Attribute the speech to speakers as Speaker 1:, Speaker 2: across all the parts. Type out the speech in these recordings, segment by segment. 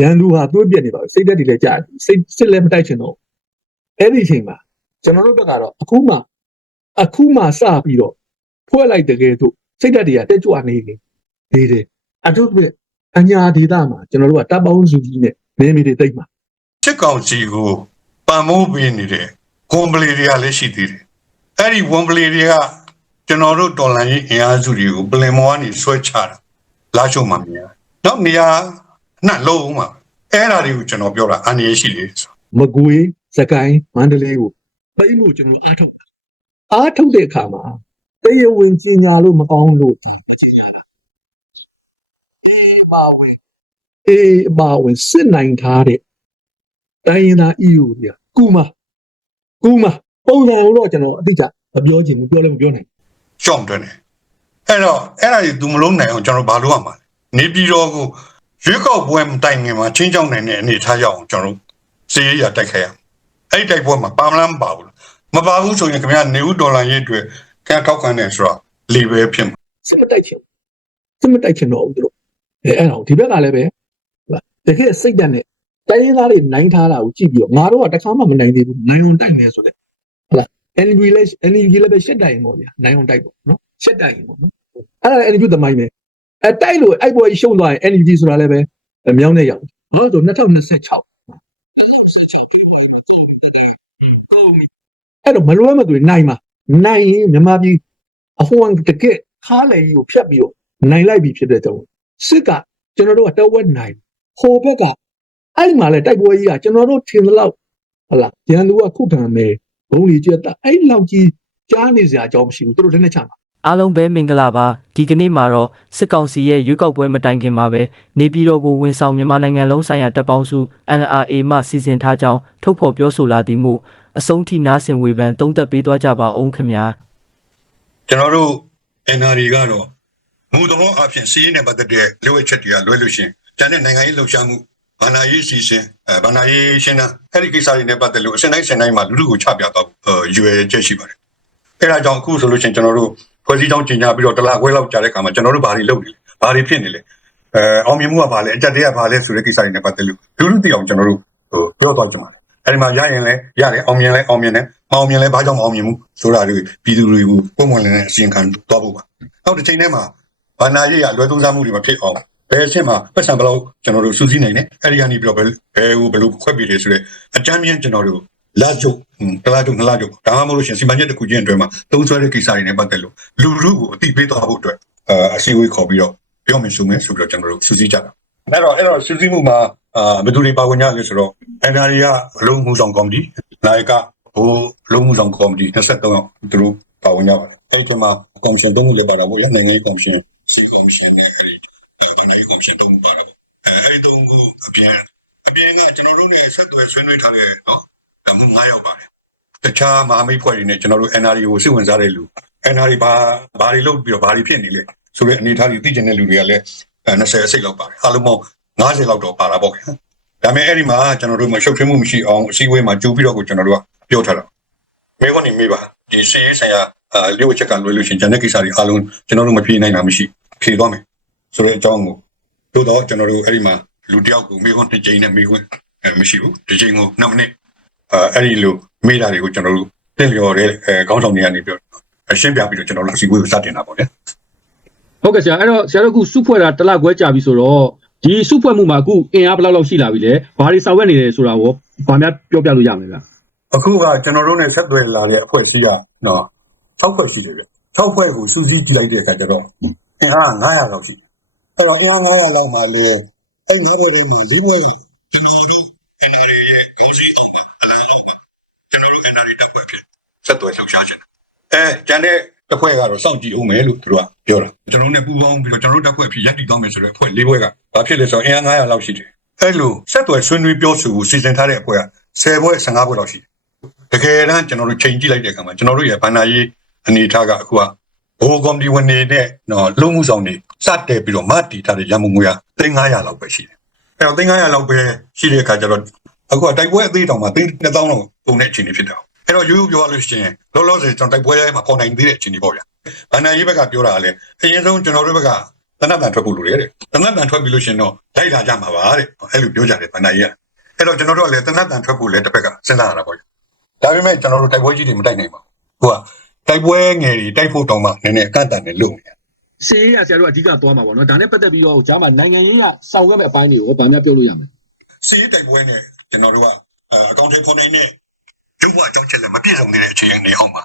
Speaker 1: ရန်သူဟာတွေးပြက်နေတော့စိတ်သက်တွေလည်းကြာတယ်စိတ်စစ်လည်းမတိုက်ချင်တော့ဘူးအဲ့ဒီအချိန်မှာကျွန်တော်တို့ဘက်ကတော့အခုမှအခုမှစပြီးတော့ဖွဲ့လိုက်တဲ့ကဲတို့စိတ်သက်တွေကတက်ကြွနေနေနေတယ်အထူးဖြင့်အညာဒေသမှာကျွန်တော်တို့ကတပ်ပေါင်းစုကြီးနဲ့နေမီတွေတိတ်မှာ
Speaker 2: စစ်ကောင်စီကိုပံ့မိုးပေးနေတဲ့ကွန်ပလီတွေကလည်းရှိသေးတယ်အဲ့ဒီဝန်ပလီတွေကကျွန်တော်တို့တော်လန်ရေးအင်အားစုတွေကိုပလင်မောကနေဆွဲချတာလာရှုံမှမြင်ရတယ်နောက်နေရာ နှံ့လုံးမှာအဲ့ဒါတွေကိုကျွန်တော်ပြောတာအန္တရာယ်ရှိလေဆို
Speaker 1: မကွေးစကိုင်းမန္တလေးကိုပိတ်လို့ကျွန်တော်အားထုတ်တာအားထုတ်တဲ့အခါမှာတရားဝင်စင်ညာလို့မကောင်းလို့ပြင်ရတာအေးပါဝင်အေးပါဝင်စစ်နိုင်ထားတဲ့တိုင်းရင်းသား EU ပြကူမကူမပုံစံတော့ကျွန်တော်အတိအကျမပြောချင်ဘူးပြောလည်းမပြောနိုင်
Speaker 2: ရှော့တွန်းတယ်အဲ့တော့အဲ့ဒါတွေသူမလုံးနိုင်အောင်ကျွန်တော်ဘာလုပ်ရမှာလဲနေပြည်တော်ကို ရွေးကောက်ပွဲမတိုင်ခင်မှာချင်းချောင်းနိုင်တဲ့အနေထားရအောင်ကျွန်တော်တို့စီးရရတိုက်ခိုက်ရအောင်အဲ့ဒီတိုက်ပွဲမှာပါမလားမပါဘူးမပါဘူးဆိုရင်ခင်ဗျာနေဦးဒေါ်လာရေးအတွက်ခင်ဗျာထောက်ခံတယ်ဆိုတော့လေပဲဖြစ်မှာ
Speaker 1: စစ်မတိုက်ချင်ဘူးစစ်မတိုက်ချင်တော့ဘူးသူတို့အဲအဲ့တော့ဒီဘက်ကလည်းပဲဟုတ်လားတကယ်စိတ်ဓာတ်နဲ့တိုင်းရင်းသားတွေနိုင်ထားတာကိုကြည့်ပြီးတော့ငါတို့ကတစ်ခါမှမနိုင်သေးဘူးနိုင်အောင်တိုက်နေဆိုတဲ့ဟုတ်လား NLD လည်း NLD လည်းပဲရှက်တိုင်ပေါ့ဗျာနိုင်အောင်တိုက်ပေါ့နော်ရှက်တိုင်ပေါ့နော်အဲ့ဒါလည်း NLD သမိုင်းပဲ အဲတိုက်လို့အဲ့ပေါ်ကြီးရှုံးသွားရင် NLD ဆိုတာလည်းပဲမြောင်းနေရောက်ဟောဆို2026ကုန်ပြီအဲ့တော့မလွဲမသွေနိုင်မှာနိုင်ရင်မြန်မာပြည်အဟွန်တကက်ခါလေကြီးကိုဖြတ်ပြီးတော့နိုင်လိုက်ပြီဖြစ်တဲ့ကြောင့်စစ်ကကျွန်တော်တို့ကတဝက်နိုင်ဟိုဘက်ကအဲ့မှာလဲတိုက်ပွဲကြီးကကျွန်တော်တို့ထင်သလောက်ဟလာရန်သူကခုခံမယ်ဘုံလီကျက်တာအဲ့လောက်ကြီးကြားနေစရာအကြောင်းမရှိဘူးသူတို့လည်းနဲ့ချမှာ
Speaker 3: အားလုံးပဲမင်္ဂလာပါဒီကနေ့မှာတော့စစ်ကောင်စီရဲ့ရွေးကောက်ပွဲမတိုင်ခင်မှာပဲနေပြည်တော်ကိုဝင်ဆောင်မြန်မာနိုင်ငံလုံးဆိုင်ရာတပ်ပေါင်းစု NRA မှစီစဉ်ထားကြောင်းထုတ်ဖော်ပြောဆိုလာသည်မှုအဆုံးထိနားဆင်ဝေဖန်သုံးသပ်ပေးသွားကြပါအောင်ခင်ဗျာ
Speaker 2: ကျွန်တော်တို့ NRD ကတော့မူတော်အဖြစ်စီးရင်နဲ့ပတ်သက်တဲ့လွှဲချက်တွေကလွှဲလို့ရှရင်ကျန်တဲ့နိုင်ငံရေးလှုပ်ရှားမှုဘာနာရေးစီစဉ်အဲဘာနာရေးရှင်းတာအဲ့ဒီကိစ္စတွေနဲ့ပတ်သက်လို့အစဉ်တိုင်းအစဉ်တိုင်းမှာလူလူကိုချပြတော့ရွယ်ချက်ရှိပါတယ်အဲ့ဒါကြောင့်အခုဆိုလို့ရှရင်ကျွန်တော်တို့ ဖွဲ့စည်းကြောင်းကျင်ညာပြီးတော့တလားခွဲလောက်ကြာတဲ့အခါမှာကျွန်တော်တို့ဘာတွေလုပ်နေလဲဘာတွေဖြစ်နေလဲအဲအောင်မြင်မှုကဘာလဲအကြက်တွေကဘာလဲဆိုတဲ့ကိစ္စတွေနဲ့ပတ်သက်လို့လူလူသိအောင်ကျွန်တော်တို့ဟိုပြောသွားကြပါမယ်အဲ့ဒီမှာရရင်လဲရတယ်အောင်မြင်လဲအောင်မြင်တယ်မအောင်မြင်လဲဘာကြောင့်မအောင်မြင်ဘူးဆိုတာတွေပြည်သူတွေကိုပုံမှန်လည်းအစီရင်ခံသွားဖို့ပါနောက်တစ်ချိန်ထဲမှာဘာနာရေးရလွယ်သုံးစားမှုတွေမဖြစ်အောင်ဘယ်အချက်မှာပတ်စံဘယ်လောက်ကျွန်တော်တို့စူးစီးနိုင်လဲအဲ့ဒီကနေပြီးတော့ဘယ်ဘယ်ကိုဘယ်လိုခွက်ပြီးလဲဆိုတော့အကြမ်းမြင့်ကျွန်တော်တို့ လာကျုပ်တလားကျုပ်နလားကျုပ်ဒါမှမဟုတ်လို့ရှရင်စီမံချက်တစ်ခုချင်းအတွင်းမှာသုံးဆွဲတဲ့ကိစ္စတွေနဲ့ပတ်သက်လို့လူလူကိုအတိပေးသွားဖို့အတွက်အစီအဝေးခေါ်ပြီးတော့ပြောမယ်ဆိုမယ်ဆိုပြီးတော့ကျွန်တော်တို့စူးစီးကြတာအဲ့တော့အဲ့တော့စူးစီးမှုမှာအာဘယ်သူတွေပါဝင်ကြလဲဆိုတော့ NRA ကအလုံးမှုဆောင်ကော်မတီနိုင်ကဟိုလုံးမှုဆောင်ကော်မတီ23ယောက်သူတို့ပါဝင်ကြပါတယ်အဲ့ဒီမှာကော်မရှင်သုံးခုလည်းပါတာပေါ့ရနိုင်ငံရေးကော်မရှင်စီကော်မရှင်နဲ့အဲ့ဒီဘာနိုင်ကော်မရှင်သုံးခုပါတာပေါ့အဲ့ဒီသုံးခုအပြင်အပြင်ကကျွန်တော်တို့နဲ့ဆက်သွယ်ဆွေးနွေးထားတဲ့နော် ဒါမှ9ယောက်ပါတယ်တခြားမဟာမိတ်ဖွဲ့တွေနဲ့ကျွန်တော်တို့ NRA ကိုစိတ်ဝင်စားတဲ့လူ NRA ဘာဘာတွေလုပ်ပြီးတော့ဘာတွေဖြစ်နေလဲဆိုတဲ့အနေအထားတွေသိကျင်တဲ့လူတွေကလည်း20အစိတ်လောက်ပါတယ်အားလုံးပေါင်း90လောက်တော့ပါတာပေါ့ခင်ဗျာဒါပေမဲ့အဲ့ဒီမှာကျွန်တော်တို့မရှုပ်ထွေးမှုမရှိအောင်အစည်းအဝေးမှာကြိုးပြီးတော့ကိုကျွန်တော်တို့ကပြောထားတာမေခွန်းနေမေးပါဒီစီရေးဆိုင်ရာအာလျှို့ချက်ကလွယ်လို့ရှရင်ဂျန်တဲ့ကိစ္စတွေအားလုံးကျွန်တော်တို့မဖြေနိုင်တာမရှိဖြေသွားမယ်ဆိုတဲ့အကြောင်းကိုတို့တော့ကျွန်တော်တို့အဲ့ဒီမှာလူတယောက်ကိုမေခွန်းတစ်ကြိမ်နဲ့မေခွန်းအဲမရှိဘူးတစ်ကြိမ်ကို2မိနစ် အာအဲ့ဒီလိုမေးတာတွေကိုကျွန်တော်တို့တင်လျော်တဲ့အဲခေါင်းဆောင်တွေကနေပြောအရှင်းပြပြီးတော့ကျွန်တော်တို့အစီအဝေးကိုစတင်တာပေါ့ဗျာ
Speaker 4: ဟုတ်ကဲ့ဆရာအဲ့တော့ဆရာတို့အခုစုဖွဲ့တာတစ်လခွဲကြာပြီဆိုတော့ဒီစုဖွဲ့မှုမှာအခုအင်အားဘယ်လောက်လောက်ရှိလာပြီလဲဘာတွေဆောင်ရွက်နေတယ်ဆိုတာရောဘာများပြောပြလို့ရမလဲဗျ
Speaker 2: အခုကကျွန်တော်တို့နဲ့ဆက်သွယ်လာတဲ့အဖွဲ့အစည်းကနော်6ဖွဲ့ရှိတယ်ဗျ6ဖွဲ့ကိုစူးစီးကြည့်လိုက်တဲ့အခါကျတော့အင်အား900လောက်ရှိတယ်အဲ့တော့အင်အား900လောက်မှလေအဲ့900တွေမှာလူငယ် ဆက်သွယ်ဆောင်ရှားချင်တယ်အဲကျန်တဲ့တစ်ဖွဲ့ကတော့စောင့်ကြည့်အောင်မယ်လို့သူတို့ကပြောတာကျွန်တော်တို့နဲ့ပူးပေါင်းပြီးတော့ကျွန်တော်တို့တစ်ဖွဲ့ဖြစ်ရပ်တည်သွားမယ်ဆိုတဲ့အဖွဲ့၄ဖွဲ့ကဘာဖြစ်လဲဆိုတော့အင်အား900လောက်ရှိတယ်အဲ့လိုဆက်သွယ်ဆွေးနွေးပြောဆိုဖို့စီစဉ်ထားတဲ့အဖွဲ့က10ဖွဲ့15ဖွဲ့လောက်ရှိတယ်တကယ်တမ်းကျွန်တော်တို့ချိန်ကြည့်လိုက်တဲ့အခါမှာကျွန်တော်တို့ရဲ့ဘန္နာရေးအနေအထားကအခုကဘိုးကော်မတီဝင်နေတဲ့နော်လုံမှုဆောင်တွေစတက်ပြီးတော့မတီထားတဲ့ရမှုငွေက3900လောက်ပဲရှိတယ်။အဲတော့3900လောက်ပဲရှိတဲ့အခါကျတော့အခုကတိုက်ပွဲအသေးတောင်မှ3000လောက်ပုံတဲ့အခြေအနေဖြစ်တယ်။ အဲတော့ရိုးရိုးပြောရလို့ရှိရင်လောလောဆယ်ကျွန်တော်တိုက်ပွဲထဲမှာပေါ်နိုင်သေးတဲ့အခြေအနေပေါ့ဗျာ။ဘန္နာရေးဘက်ကပြောတာကလည်းအရင်ဆုံးကျွန်တော်တို့ဘက်ကတနတ်တန်ထွက်ဖို့လိုတယ်တဲ့တနတ်တန်ထွက်ပြီးလို့ရှိရင်တော့လိုက်လာကြမှာပါတဲ့အဲ့လိုပြောကြတယ်ဗန္ဒာကြီးကအဲ့တော့ကျွန်တော်တို့ကလည်းတနတ်တန်ထွက်ဖို့လည်းတစ်ဖက်ကစဉ်းစားရတာပေါ့ဒါပေမဲ့ကျွန်တော်တို့တိုက်ပွဲကြီးတွေမတိုက်နိုင်ပါဘူးဟိုကတိုက်ပွဲငယ်တွေတိုက်ဖို့တောင်းမှနည်းနည်းအကန့်အသတ်နဲ့လုပ်နေတယ်
Speaker 4: စီရေးရဆရာတို့အဓိကသွားမှာပေါ့နော်ဒါနဲ့ပတ်သက်ပြီးတော့ဂျားမှာနိုင်ငံရေးကစောင့်ရမယ့်အပိုင်းတွေကိုဗာများပြောလို့ရမယ်
Speaker 2: စီးတိုက်ပွဲနဲ့ကျွန်တော်တို့ကအကောင့်ထဲပေါ်နိုင်တဲ့ ရုပ်ဘဝအကြောင်းချက်လက်မပြည့်စုံနေတဲ့အခြေအနေဟောင်းပါ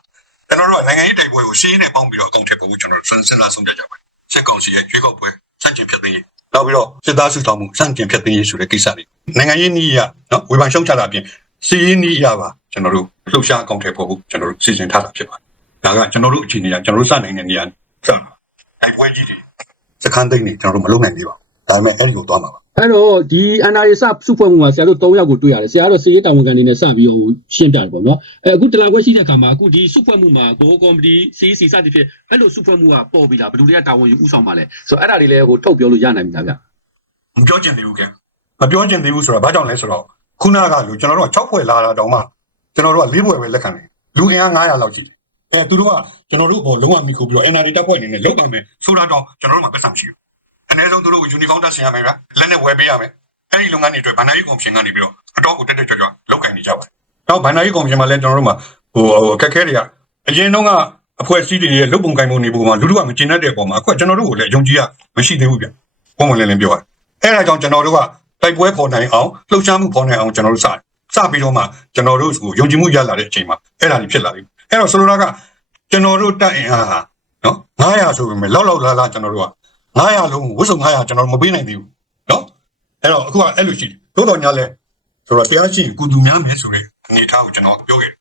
Speaker 2: ကျွန်တော်တို့ကနိုင်ငံရေးတိုက်ပွဲကိုစီးနဲ့ပေါင်းပြီးတော့အကောင့်ထဲပေါ်ဖို့ကျွန်တော်တို့စဉ်းစားဆုံးဖြတ်ကြပါတယ်စစ်ကောင်စီရဲ့ရွေးကောက်ပွဲစန့်ကျင်ဖြစ်သိမ်းရေးနောက်ပြီးတော့စစ်သားစုဆောင်မှုစန့်ကျင်ဖြစ်သိမ်းရေးဆိုတဲ့ကိစ္စတွေနိုင်ငံရေးနည်းအရနော်ဝေဖန်ရှုံချတာအပြင်စီးရေးနည်းအရပါကျွန်တော်တို့လှုပ်ရှားအကောင့်ထဲပေါ်ဖို့ကျွန်တော်တို့စီစဉ်ထားတာဖြစ်ပါတယ်ဒါကကျွန်တော်တို့အခြေအနေကကျွန်တော်တို့စနိုင်တဲ့နေရာစတိုက်ပွဲကြီးတွေစခန်းသိမ်းနေကျွန်တော်တို့မလုပ်နိုင်သေးပါဘူးဒါပေမဲ့အဲ့ဒီကိုသွားမှာပါ
Speaker 4: အဲ့တော့ဒီ NRA စစုဖွဲ့မှုမှာဆရာတို့၃ယောက်ကိုတွေ့ရတယ်ဆရာတို့စီရေးတာဝန်ခံနေနဲ့စပြီးတော့ရှင်းပြတယ်ပေါ့နော်အဲအခုတလာခွဲရှိတဲ့အခါမှာအခုဒီစုဖွဲ့မှုမှာဂိုကော်မတီစီစီစသည်ဖြင့်အဲ့လိုစုဖွဲ့မှုကပေါ်ပြီလားဘယ်သူတွေကတာဝန်ယူဥဆောင်ပါလဲဆိုတော့အဲ့ဒါတွေလည်းဟိုထုတ်ပြောလို့ရနိုင်ပြီလားဗျ
Speaker 2: မပြောချင်သေးဘူးကဲမပြောချင်သေးဘူးဆိုတာဘာကြောင့်လဲဆိုတော့ခုနကလူကျွန်တော်တို့က6ဖွဲ့လာတာတောင်မှကျွန်တော်တို့က4ဖွဲ့ပဲလက်ခံတယ်လူအင်အား900လောက်ရှိတယ်အဲသူတို့ကကျွန်တော်တို့ဘောလုံးဝမိခိုးပြီးတော့ NRD တပ်ဖွဲ့အနေနဲ့လောက်ပါမယ်ဆိုတာတော့ကျွန်တော်တို့မှပတ်စံမရှိဘူး အနည်းဆုံးသူတို့ကယူနီဖောင်းတက်ဆင်ရမယ်ဗျလက်နဲ့ဝယ်ပေးရမယ်အဲဒီလုပ်ငန်းတွေအတွက်ဘန်နာရီကွန်ရှင်ကနေပြီးတော့အတော့ကိုတက်တက်ကြွကြွလောက်ကန်နေကြပါတယ်နောက်ဘန်နာရီကွန်ရှင်မှာလည်းကျွန်တော်တို့မှဟိုအခက်ခဲတွေကအရင်တော့ကအဖွဲ့အစည်းတွေရဲ့လုပ်ပုံကိုင်ပုံတွေပုံမှာလူတို့ကမကျင်တတ်တဲ့အပေါ်မှာအခုကျွန်တော်တို့ကိုလည်းအယုံကြည်ရမရှိသေးဘူးဗျပုံမှန်လည်းလည်းပြောရတယ်အဲ့ဒါကြောင့်ကျွန်တော်တို့ကတိုက်ပွဲပေါ်နိုင်အောင်လှုပ်ရှားမှုပေါ်နိုင်အောင်ကျွန်တော်တို့စတယ်စပြီးတော့မှကျွန်တော်တို့ကိုယုံကြည်မှုရလာတဲ့အချိန်မှာအဲ့ဒါကြီးဖြစ်လာပြီအဲ့တော့ဆိုလိုတာကကျွန်တော်တို့တက်အင်အားဟာနော်900ဆိုပေမဲ့လောက်လောက်လာလာကျွန်တော်တို့က 900လုံးဝှစုံ900ကျွန်တော်တို့မပေးနိုင်သေးဘူးနော်အဲ့တော့အခုကအဲ့လိုရှိတယ်သို့တော်ညာလဲဆိုတော့တရားရှိကုသူများမယ်ဆိုတဲ့အနေအထားကိုကျွန်တော်ပြောခဲ့တယ်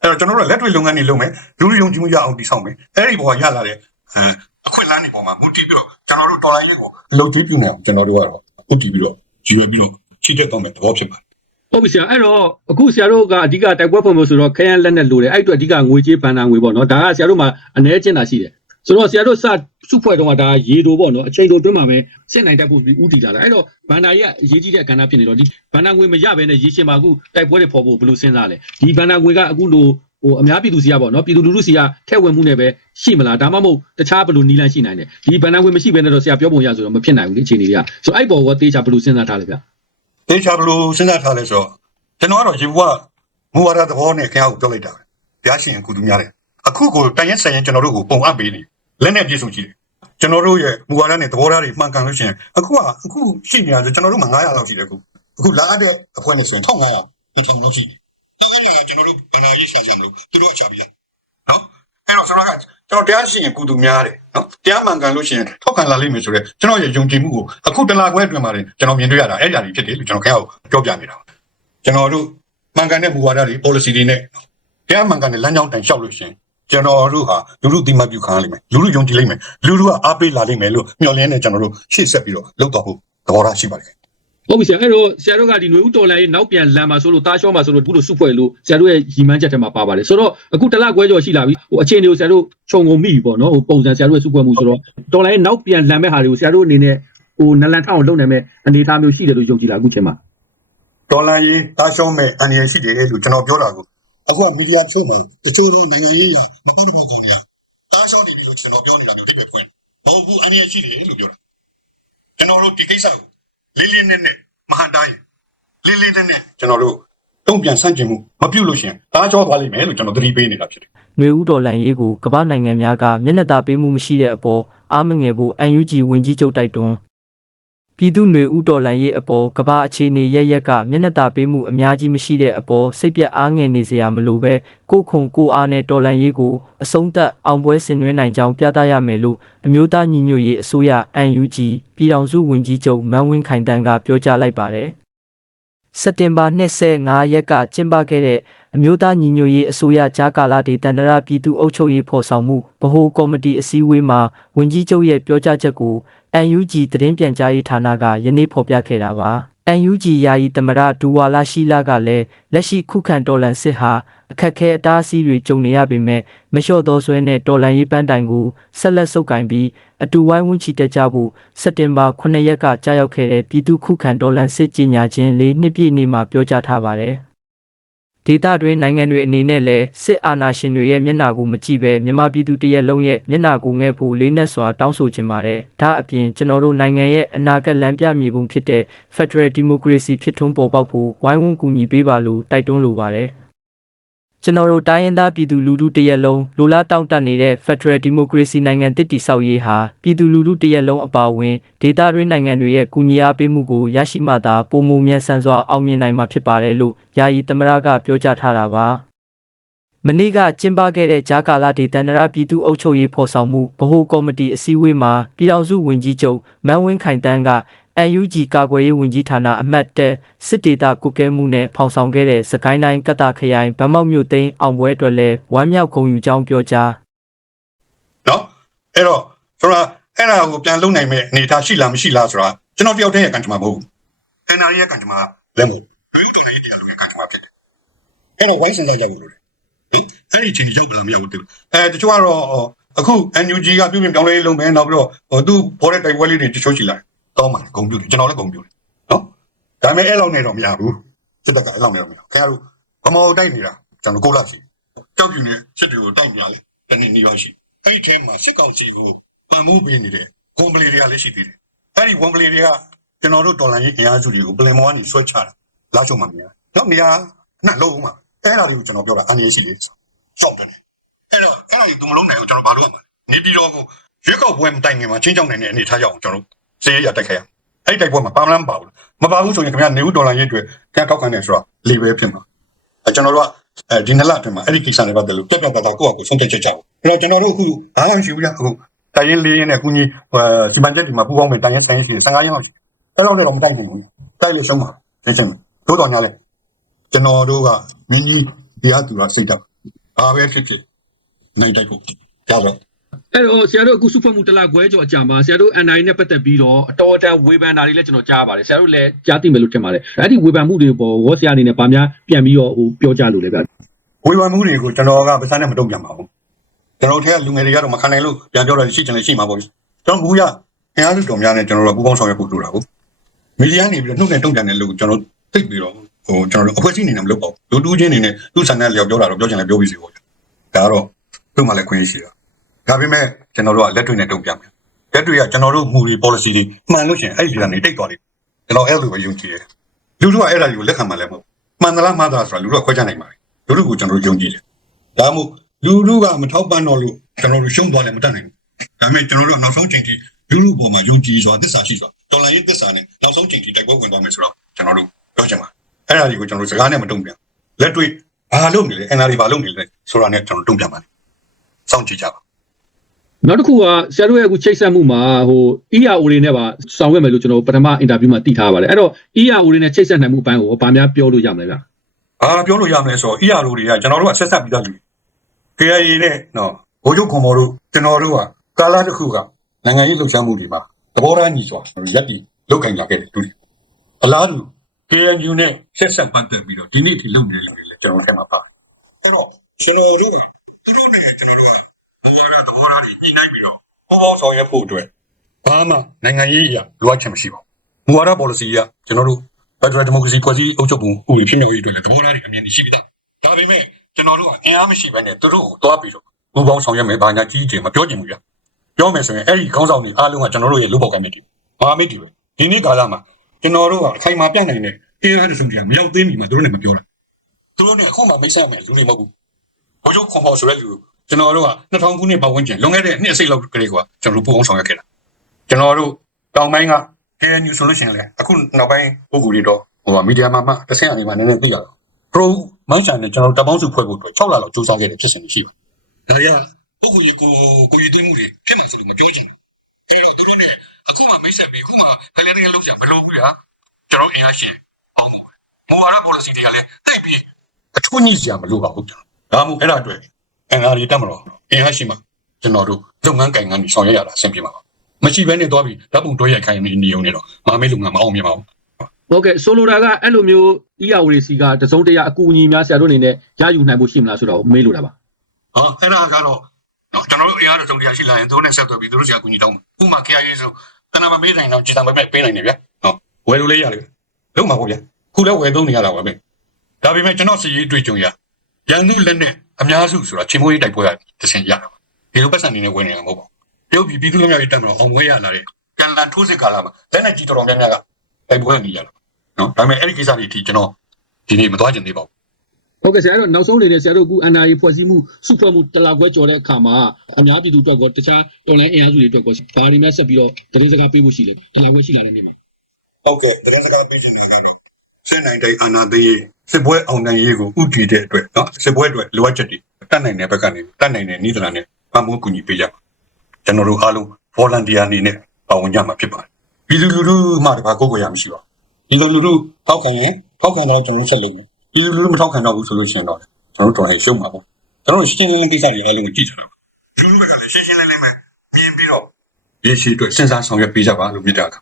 Speaker 2: အဲ့တော့ကျွန်တော်တို့လက်တွေ့လုပ်ငန်းတွေလုပ်မယ်လူလူယုံကြည်မှုရအောင်တည်ဆောက်မယ်အဲ့ဒီပေါ်ကရလာတဲ့အဲအခွင့်အလမ်းတွေပေါ်မှာမူတည်ပြီးတော့ကျွန်တော်တို့တော်လိုင်းရေးကိုလှုပ်သွေးပြနေအောင်ကျွန်တော်တို့ကတော့ဥတည်ပြီးတော့ကြည်ရွယ်ပြီးတော့ချစ်တက်တော့မယ်သဘောဖြစ်ပါတယ်
Speaker 4: ဟုတ်ပြီဆရာအဲ့တော့အခုဆရာတို့ကအဓိကတိုက်ပွဲဖွဲ့မှုဆိုတော့ခရမ်းလက်နဲ့လိုတယ်အဲ့အတွက်အဓိကငွေကြေးပန်တာငွေပေါ့နော်ဒါကဆရာတို့မှာအ ਨੇ ကျင့်တာရှိတယ် ဆိုတော့ဆရာတို့စစုဖွဲ့တော့ကဒါရေတိုပေါ့နော်အချိန်တိုအတွင်းမှာပဲစစ်နိုင်တတ်ဖို့ဥတည်လာတာအဲ့တော့ဘန္နာကြီးကအရေးကြီးတဲ့ကဏ္ဍဖြစ်နေတော့ဒီဘန္နာငွေမရဘဲနဲ့ရေရှင်မှာအခုတိုက်ပွဲတွေဖော်ဖို့ဘယ်လိုစဉ်းစားလဲဒီဘန္နာငွေကအခုလိုဟိုအများပြည်သူစီကပေါ့နော်ပြည်သူလူထုစီကထက်ဝင်မှုနဲ့ပဲရှိမလားဒါမှမဟုတ်တခြားဘယ်လိုနီးလန်းရှိနိုင်တယ်ဒီဘန္နာငွေမရှိဘဲနဲ့တော့ဆရာပြောပုံရဆိုတော့မဖြစ်နိုင်ဘူးဒီအခြေအနေတွေကဆိုအဲ့ပေါ်ကတေးချဘယ်လိုစဉ်းစားထားလဲဗျ။
Speaker 2: တေချာဘလို့စဉ်းစားထားလဲဆိုတော့ကျွန်တော်ကတော့ရေဘူးကမူဝါဒသဘောနဲ့ခင်ဗျားကိုပြောလိုက်တာပဲ။တရားရှင်အကူတူများတယ်။အခုကိုတန်ရက်ဆိုင်ရင်ကျွန်တော်တို့ကိုပုံအပ်ပေးနေ လက်နဲ့ပြေဆုံးကြည့်တယ်။ကျွန်တော်တို့ရဲ့မူဝါဒနဲ့သဘောထားတွေမှန်ကန်လို့ရှိရင်အခုကအခုရှိနေတာဆိုကျွန်တော်တို့မှ900လောက်ရှိတယ်အခု။အခုလာတဲ့အဖွဲ့နဲ့ဆိုရင်1500လောက်လောက်ရှိတယ်။တော့အဲ့ဒါကကျွန်တော်တို့ဗန္ဒာရေးရှာကြမလို့သူတို့အချပြီးလား။နော်။အဲ့တော့ဆိုတော့ကကျွန်တော်တရားရှင်အကူတူများတယ်နော်။တရားမှန်ကန်လို့ရှိရင်ထောက်ခံလာလိမ့်မယ်ဆိုတော့ကျွန်တော်ရဲ့ယုံကြည်မှုကိုအခုတလားခွဲအတွင်းမှာကျွန်တော်မြင်တွေ့ရတာအဲ့ဒါကြီးဖြစ်တယ်လို့ကျွန်တော်ခင်ဗျားကိုပြောပြနေတာပါကျွန်တော်တို့မှန်ကန်တဲ့မူဝါဒတွေ policy တွေနဲ့တရားမှန်ကန်တဲ့လမ်းကြောင်းတိုင်လျှောက်လို့ရှိရင် ကျွန်တော်တို့ဟာလူလူတိမတ်ပြုခံရလိမ့်မယ်လူလူယုံကြည်လိမ့်မယ်လူလူကအားပေးလာလိမ့်မယ်လို့မျှော်လင့်နေကျွန်တော်တို့ရှေ့ဆက်ပြီးတော့လုပ်တော့ဖို့သဘောထားရှိပါတယ်
Speaker 4: ဟုတ်ပြီဆရာအဲ့တော့ဆရာတို့ကဒီຫນွေဥတော်လိုင်းနောက်ပြန်လမ်းမှာဆိုလို့တားရှောမှာဆိုလို့အခုလိုစုဖွဲ့လို့ဆရာတို့ရဲ့ရီမန်းချက်ထဲမှာပါပါတယ်ဆိုတော့အခုတလခွဲကျော်ရှိလာပြီဟိုအခြေအနေကိုဆရာတို့ခြုံငုံမိပြီပေါ့နော်ဟိုပုံစံဆရာတို့ရဲ့စုဖွဲ့မှုဆိုတော့တော်လိုင်းနောက်ပြန်လမ်းမဲ့ဟာတွေကိုဆရာတို့အနေနဲ့ဟိုနလန်ထောင်းအောင်လုပ်နိုင်မဲ့အနေအထားမျိုးရှိတယ်လို့ယုံကြည်လာအခုချိန်မှာ
Speaker 2: ဒေါ်လာရေးသားရှုံးမဲ့အန္တရာယ်ရှိတယ်လို့ကျွန်တော်ပြောတာကို အခုကမီဒီယာထုတ်မှာတချို့သောနိုင်ငံရေးရမပေါ်တော့ကုန်နေရသားရှုံးနေပြီလို့ကျွန်တော်ပြောနေတာမျိုးတိတ်ပဲဖွင့်မဟုတ်ဘူးအန္တရာယ်ရှိတယ်လို့ပြောတာကျွန်တော်တို့ဒီကိစ္စကိုလေးလေးနက်နက်မဟန်တိုင်းလေးလေးနက်နက်ကျွန်တော်တို့တုံ့ပြန်ဆန့်ကျင်မှုမပြုတ်လို့ရှိရင်သားကြောသွားလိမ့်မယ်လို့ကျွန်တော်သတိပေးနေတာဖြစ်တယ်။
Speaker 3: နှွေဦးတော်လှန်ရေးကိုကမ္ဘာနိုင်ငံများကမျက်နှာသာပေးမှုမရှိတဲ့အပေါ်အားမငယ်ဖို့ UNG ဝင်ကြီးချုပ်တိုက်တွန်း ပြည်သူ့နှွေဦးတော်လှန်ရေးအပေါ်ကမ္ဘာအခြေအနေရရက်ကမျက်နှာသာပေးမှုအများကြီးမရှိတဲ့အပေါ်စိတ်ပြတ်အားငယ်နေစရာမလိုပဲကိုယ်ခုံကိုယ်အားနဲ့တော်လှန်ရေးကိုအဆုံးသတ်အောင်ပွဲဆင်နွှဲနိုင်ကြောင်းပြသရမယ်လို့အမျိုးသားညီညွတ်ရေးအစိုးရ UNG ပြည်ထောင်စုဝန်ကြီးချုပ်မန်းဝင်းခိုင်တန်းကပြောကြားလိုက်ပါတယ်။စက်တင်ဘာ25ရက်ကကျင်းပခဲ့တဲ့ အမျိုးသားညီညွတ်ရေးအစိုးရကြားကာလဒေသန္တရပြည်သူ့အုပ်ချုပ်ရေးဖော်ဆောင်မှုဗဟိုကော်မတီအစည်းအဝေးမှာဝန်ကြီးချုပ်ရဲ့ပြောကြားချက်ကို UNG သတင်းပြန်ကြားရေးဌာနကယနေ့ဖော်ပြခဲ့တာပါ။ UNG ယာယီသမရဒူဝါလာရှိလာကလည်းလက်ရှိခုခံတော်လှန်စစ်ဟာအခက်ခဲအတားအဆီးတွေကြုံနေရပေမဲ့မလျှော့သောဆွဲနဲ့တော်လှန်ရေးပန်းတိုင်ကိုဆက်လက်ဆုပ်ကိုင်ပြီးအတူဝိုင်းဝန်းချီတက်ကြဖို့စက်တင်ဘာ9ရက်ကကြာရောက်ခဲ့တဲ့ပြည်သူ့ခုခံတော်လှန်စစ်ကြီးညာခြင်း၄နှစ်ပြည့်နေ့မှာပြောကြားထားပါတယ်။ ဒေသတွင်းနိုင်ငံတွေအနေနဲ့လည်းစစ်အာဏာရှင်တွေရဲ့မျက်နှာကိုမကြည့်ပဲမြန်မာပြည်သူတရက်လုံးရဲ့မျက်နှာကိုငဲ့ဖို့လေးနက်စွာတောင်းဆိုချင်ပါတယ်။ဒါအပြင်ကျွန်တော်တို့နိုင်ငံရဲ့အနာဂတ်လမ်းပြမြေပုံဖြစ်တဲ့ Federal Democracy ဖြစ်ထွန်းပေါ်ပေါက်ဖို့ဝိုင်းဝန်းကူညီပေးပါလို့တိုက်တွန်းလိုပါတယ်။ ကျွန်တော်တို့တိုင်းရင်းသားပြည်သူလူထုတရက်လုံးလိုလားတောင့်တနေတဲ့ Federal Democracy နိုင်ငံတစ်တည်ဆောက်ရေးဟာပြည်သူလူထုတရက်လုံးအပါအဝင်ဒေသတွင်းနိုင်ငံတွေရဲ့ကူညီအားပေးမှုကိုရရှိမှသာပုံမှုမြန်ဆန်စွာအောင်မြင်နိုင်မှာဖြစ်ပါတယ်လို့ယာယီသမရကပြောကြားထားတာပါမနေ့ကကျင်းပခဲ့တဲ့ဂျာကာလာဒေသန္တရပြည်သူ့အုပ်ချုပ်ရေးဖော်ဆောင်မှုဗဟိုကော်မတီအစည်းအဝေးမှာပြည်ထောင်စုဝန်ကြီးချုပ်မန်းဝင်းခိုင်တန်းက UNG ကာကွယ်ရေးဝန်ကြီးဌာနအမတ်တက်စစ်ဒေသကုကဲမှုနဲ့ဖောင်ဆောင်ခဲ့တဲ့စကိုင်းတိုင်းကတ္တခရိုင်ဗမောက်မြို့သိမ်းအောင်ပွဲအတွက်လည်းဝမ်းမြောက်ဂုဏ်ယူကြောင်းပြောကြား
Speaker 2: နော်အဲ့တော့ဆိုတာအဲ့ဒါကိုပြန်လုံနိုင်မဲ့အနေအထားရှိလားမရှိလားဆိုတာကျွန်တော်တယောက်တည်းရဲ့ကံကြမ္မာမဟုတ်ဘူး NRI ရဲ့ကံကြမ္မာလည်းမဟုတ်ဘူးလူတော်ရဲ့တရားလူရဲ့ကံကြမ္မာဖြစ်တယ်အဲ့တော့ဝိုင်းစင်ကြကြလို့လေဟင်အဲ့ဒီအချိန်ကြီးရောက်ပလာမရောက်ဘူးအဲတချို့ကတော့အခု NUG ကပြုပြင်ပြောင်းလဲလုပ်မယ်နောက်ပြီးတော့ဟိုသူဘောတဲ့တိုက်ပွဲလေးတွေတချို့ရှိလာတယ် တောင်းပါတယ်ဂုံပြူတယ်ကျွန်တော်လည်းဂုံပြူတယ်နော်ဒါပေမဲ့အဲ့လောက်နဲ့တော့မရဘူးစစ်တပ်ကအဲ့လောက်နဲ့တော့မရဘူးခင်ဗျားတို့ဗမောတိုက်နေတာကျွန်တော်ကိုလာရှိကြောက်ပြူနဲ့စစ်တွေကိုတိုက်ပြလဲတနေ့နေပါရှိအဲ့ဒီထဲမှာစစ်ကောင်စီကိုပံ့မှုပေးနေတဲ့ကွန်ပလီတွေကလည်းရှိသေးတယ်။အဲ့ဒီကွန်ပလီတွေကကျွန်တော်တို့တော်လိုင်းရေးအင်အားစုတွေကိုပလင်မောကနေဆွဲချတာလာချုံမှမြင်တယ်။နောက်နေရာနှက်လုံးမှာအဲ့ဒါတွေကိုကျွန်တော်ပြောတာအန်ရရှိလေးဆို။ရှောက်တယ်။အဲ့တော့အဲ့ဒါကြီးသူမလုံးနိုင်အောင်ကျွန်တော်ဘာလုပ်ရမလဲ။နေပြည်တော်ကိုရွေးကောက်ပွဲမတိုင်ခင်မှာချင်းချောင်းနိုင်တဲ့အနေထားရအောင်ကျွန်တော် စေးရတက်ခဲ့ရ။အဲ့ဒီတိုက်ပွဲမှာပါမလန်းပါဘူး။မပါဘူးဆိုရင်ခင်ဗျာနေဦးတော်လိုင်းရေးတွေခင်ဗျာထောက်ခံနေဆိုတော့လီပဲဖြစ်မှာ။အဲကျွန်တော်တို့ကအဲဒီနှစ်လအတွင်းမှာအဲ့ဒီကိစ္စတွေပတ်သက်လို့တက်တက်တာတာကိုယ့်အကိုဆုံးဖြတ်ချက်ချအောင်။အဲ့တော့ကျွန်တော်တို့အခုအားလုံးရှိဘူးလားအခုတိုင်ရင်လေးရင်နဲ့အခုကြီးစီမံချက်ဒီမှာပူပေါင်းမယ်တိုင်ရင်ဆိုင်ရင်ရှိတယ်15ရက်လောက်ရှိအဲ့လောက်နဲ့တော့မတိုက်နိုင်ဘူး။တိုက်လို့ရှုံးပါသိချင်တယ်။သို့တော်ညာလဲကျွန်တော်တို့ကမင်းကြီးတရားသူကစိတ်ဓာတ်ဘာပဲဖြစ်ဖြစ်နိုင်တိုက်ဖို့ကြောက်တော့
Speaker 4: အဲ့တော့ဆရာတို့အခုစုဖွဲ့မှုတစ်လခွဲကျော်အကြာမှာဆရာတို့ NI နဲ့ပတ်သက်ပြီးတော့အတော်အတန်ဝေဖန်တာတွေလည်းကျွန်တော်ကြားပါတယ်ဆရာတို့လည်းကြားသိမယ်လို့ထင်ပါတယ်အဲ့ဒီဝေဖန်မှုတွေပေါ်ဝေါ်ဆရာအနေနဲ့ဗာများပြန်ပြီးတော့ဟိုပြောကြလို့လေဗျ
Speaker 2: ဝေဖန်မှုတွေကိုကျွန်တော်ကပစံနဲ့မတုံ့ပြန်ပါဘူးကျွန်တော်တို့ထက်ကလူငယ်တွေကတော့မခံနိုင်လို့ပြန်ပြောတာရှိချင်လည်းရှိမှာပေါ့ကျွန်တော်ဘူးရအင်အားစုတော်များနဲ့ကျွန်တော်တို့ပူပေါင်းဆောင်ရွက်ဖို့လိုတာဟုတ်မီဒီယာနေပြီးတော့နှုတ်နဲ့တုံ့ပြန်တယ်လို့ကျွန်တော်သိပြီးတော့ဟိုကျွန်တော်တို့အဖွဲ့အစည်းအနေနဲ့မလုပ်ပါဘူးလူတူးချင်းအနေနဲ့သူ့ဆန္ဒလျောက်ပြောတာတော့ပြောချင်လည်းပြောပြီးစီပေါ့ဒါကတော့သူ့မှလည်းခွင့်ရရှိတာ ဒါပေမဲ့ကျွန်တော်တို့ကလက်တွေ့နဲ့တုံ့ပြန်မယ်လက်တွေ့ကကျွန်တော်တို့မူတွေ policy တွေမှန်လို့ရှိရင်အဲ့ဒီကနေတိတ်သွားတယ်ကျွန်တော်အဲ့လိုပဲယုံကြည်တယ်လူတို့ကအဲ့ဒါတွေကိုလက်ခံမှလည်းမဟုတ်မှန်သလားမှားသလားဆိုတာလူတို့ကခွဲခြားနိုင်ပါတယ်လူတို့ကိုကျွန်တော်တို့ယုံကြည်တယ်ဒါမှမဟုတ်လူလူကမထောက်ပံ့တော့လို့ကျွန်တော်တို့ရှုံးသွားလည်းမတတ်နိုင်ဘူး။ဒါပေမဲ့ကျွန်တော်တို့ကနောက်ဆုံးချိန်ထိလူလူပေါ်မှာယုံကြည်စွာသစ္စာရှိစွာတော်လိုင်းရေးသစ္စာနဲ့နောက်ဆုံးချိန်ထိတိုက်ပွဲဝင်သွားမယ်ဆိုတော့ကျွန်တော်တို့ပြောချင်ပါအဲ့ဒါတွေကိုကျွန်တော်တို့စကားနဲ့မတုံ့ပြန်လက်တွေ့ဘာလုပ်နေလဲ NRD ဘာလုပ်နေလဲဆိုတာနဲ့ကျွန်တော်တုံ့ပြန်ပါစောင့်ကြည့်ကြပါ
Speaker 4: နောက်တစ်ခုကဆရာတို့ရဲ့အခုချိတ်ဆက်မှုမှာဟို ERO တွေနဲ့ပါဆောင်ရွက်မယ်လို့ကျွန်တော်ပထမအင်တာဗျူးမှာတည်ထားပါတယ်အဲ့တော့ ERO တွေနဲ့ချိတ်ဆက်နိုင်မှုအပိုင်းကိုဗာများပြောလို့ရမလဲဗျ
Speaker 2: ဘာပြောလို့ရမလဲဆိုတော့ ERO တွေကကျွန်တော်တို့ကဆက်ဆက်ပြီးသားလူ KIA နဲ့နော်ဘိုးချုပ်ခွန်မော်တို့ကျွန်တော်တို့ကကာလာတစ်ခုကနိုင်ငံရေးလှုပ်ရှားမှုတွေမှာသဘောထားညီစွာရပ်တည်လုပ်ကင်ကြခဲ့တယ်သူတွေအလားတူ KNU နဲ့ဆက်ဆက်ပတ်သက်ပြီးတော့ဒီနေ့ထိလုပ်နေတယ်လို့လည်းကျွန်တော်ထဲမှာပါအဲ့တော့ကျွန်တော်တို့ကသူတို့နဲ့ကျွန်တော်တို့က ဘဝရသဘောထားတွေညှိနှိုင်းပြီးတော့ပေါ်ပေါ်ဆောင်ရွက်ဖို့အတွက်ဘာမှနိုင်ငံရေးအရာလိုအပ်ချက်မရှိပါဘူးမူဝါဒ policy ကကျွန်တော်တို့ Federal Democracy ဖွဲ့စည်းအုပ်ချုပ်ပုံဥပဒေဖြစ်မြောက်ရေးအတွက်လည်းသဘောထားတွေအမြင်ရှိပြီးသားဒါပေမဲ့ကျွန်တော်တို့ကအင်အားမရှိဘဲနဲ့သူတို့ကိုတွားပြီးတော့ဘူပေါင်းဆောင်ရွက်မယ်ဘာညာကြီးကြီးမပြောချင်ဘူးဗျပြောမယ်ဆိုရင်အဲ့ဒီခေါင်းဆောင်တွေအားလုံးကကျွန်တော်တို့ရဲ့လူပေါက်ကမ်းမြစ်တွေမဟာမိတ်တွေပဲဒီနေ့ကာလမှာကျွန်တော်တို့ကအခိုင်အမာပြနိုင်တဲ့အင်အားတွေဆုံးတရားမရောက်သေးမီမှာသူတို့နဲ့မပြောတာသူတို့နဲ့အခုမှမိတ်ဆက်မယ်လူတွေမဟုတ်ဘူးဘိုးချုပ်ခွန်ပေါ်ဆိုတဲ့လူ ကျွန်တော်တို့က2000ခုနှစ်ပတ်ဝန်းကျင်လွန်ခဲ့တဲ့နှစ်အစိတ်လောက်ကလေးကကျွန်တော်တို့ပူအောင်ဆောင်ရွက်ခဲ့တာကျွန်တော်တို့တောင်ပိုင်းက KNU ဆိုလို့ရှိရင်လည်းအခုနောက်ပိုင်းပုဂ္ဂိုလ်တွေတော့ဟိုမီဒီယာမှာမှတစ်ဆင့်အနေမှာနည်းနည်းသိရတော့ pro မန်ချန်နဲ့ကျွန်တော်တပ်ပေါင်းစုဖွဲ့ဖို့အတွက်6လလောက်စူးစမ်းခဲ့တဲ့ဖြစ်စဉ်တွေရှိပါတယ်။ဒါတွေကပုဂ္ဂိုလ်ကိုကိုရည်သွင်းမှုတွေဖြစ်မှဆိုလို့မပြောချင်ဘူး။အဲ့တော့သူတို့နဲ့အခုမှမိတ်ဆက်ပြီးအခုမှဖလဲတဲ့လောက်ချင်မလိုဘူးဗျာ။ကျွန်တော်အင်အားရှင်အောင်ကိုမူဝါဒ policy တွေကလည်းတိတ်ပြီးအထွတ်ညှိစရာမလိုပါဘူးကျွန်တော်။ဒါမှမဟုတ်အဲ့ဒါအတွက် NRD တက်မလို့အင်အားရှင်မှာကျွန်တော်တို့လုပ်ငန်းကိုင်ငန်းတွေဆောင်ရွက်ရတာအဆင်ပြေပါပါ။မရှိဘဲနဲ့သွားပြီးဓာတ်ပုံတွဲရိုက်ခိုင်းနေနေုံနဲ့တော့မဟာမိတ်လုပ်ငန်းမအောင်မြင်ပါဘူး
Speaker 4: ဟုတ်ကဲ့ဆိုလိုတာကအဲ့လိုမျိုး ERO တွေစီကတစုံတရာအကူအညီများဆရာတို့အနေနဲ့ရယူနိုင်ဖို့ရှိမလားဆိုတော့မေးလို့တာပါ။
Speaker 2: ဟာအဲ့ဒါကတော့နော်ကျွန်တော်တို့အင်အားစုံတရားရှိလာရင်သူတို့နဲ့ဆက်သွယ်ပြီးသူတို့စီအကူညီတောင်းမယ်ဥပမာ KIA ဆိုတနမမေးနိုင်တော့ကြည်တံပဲပေးနိုင်တယ်ဗျာနော်ဝယ်လို့လေးရတယ်လုံးမှာပေါ့ဗျာခုလည်းဝယ်သုံးနေရတာပါပဲဒါပေမဲ့ကျွန်တော်စီရေးတွေ့ကြုံရရန်သူလက်နဲ့အများစုဆိုတာချင်းမိုးရေးတိုက်ပွဲရတစ်ဆင့်ရတာပါဒီလိုပတ်စံနေနဲ့ဝင်နေတာမဟုတ်ပါဘူးတရုတ်ပြည်ပြည်သူ့လူမျိုးရေးတက်မလို့အောင်ပွဲရလာတဲ့ကန်လန်ထိုးစစ်ကာလမှာလက်နဲ့ကြီးတော်တော်များများကတိုက်ပွဲနေရတာနော်ဒါပေမဲ့အဲ့ဒီကိစ္စတွေအထိကျွန်တော်ဒီနေ့မသွားကျင်သေးပါဘူး
Speaker 4: ဟုတ်ကဲ့ဆရာတို့နောက်ဆုံးအနေနဲ့ဆရာတို့အခု NRA ဖွဲ့စည်းမှုစုဖွဲ့မှုတလာခွဲကျော်တဲ့အခါမှာအများပြည်သူအတွက်ကောတခြားတော်လိုင်းအင်အားစုတွေအတွက်ကောဘာတွေများဆက်ပြီးတော့တကယ်စကားပေးမှုရှိလဲတလာခွဲရှိလာတဲ့နေ့မှာ
Speaker 2: ဟုတ်ကဲ့တရင်စကားပေးချင်တယ်ကတော့စစ်နိုင်တိုင်းအာနာသိရေး စစ်ပွဲအောင်နိုင်ရေးကိုဥတည်တဲ့အတွက်နော်စစ်ပွဲအတွက်လိုအပ်ချက်တွေတတ်နိုင်တဲ့ဘက်ကနေတတ်နိုင်တဲ့နည်းသလားနဲ့ပံ့ပိုးကူညီပေးကြပါကျွန်တော်တို့အားလုံး volunteer အနေနဲ့ပါဝင်ကြမှာဖြစ်ပါတယ်ပြည်သူလူထုမှတပါကိုယ်ကိုယ်ရမရှိပါဘူးပြည်သူလူထုထောက်ခံရင်ထောက်ခံတော့ကျွန်တော်ဆက်လုပ်မယ်ပြည်သူလူထုမထောက်ခံတော့ဘူးဆိုလို့ရှိရင်တော့ကျွန်တော်တို့တော်ရင်ရှုံးမှာပေါ့ကျွန်တော်ရှင်းရှင်းလင်းလင်းကိစ္စတွေအားလုံးကိုကြည့်ချင်တယ်ဒီဘက်ကလည်းရှင်းရှင်းလင်းလင်းပဲပြင်ပြီးတော့ရေရှိအတွက်စဉ်းစားဆောင်ရွက်ပေးကြပါလို့မြစ်တာက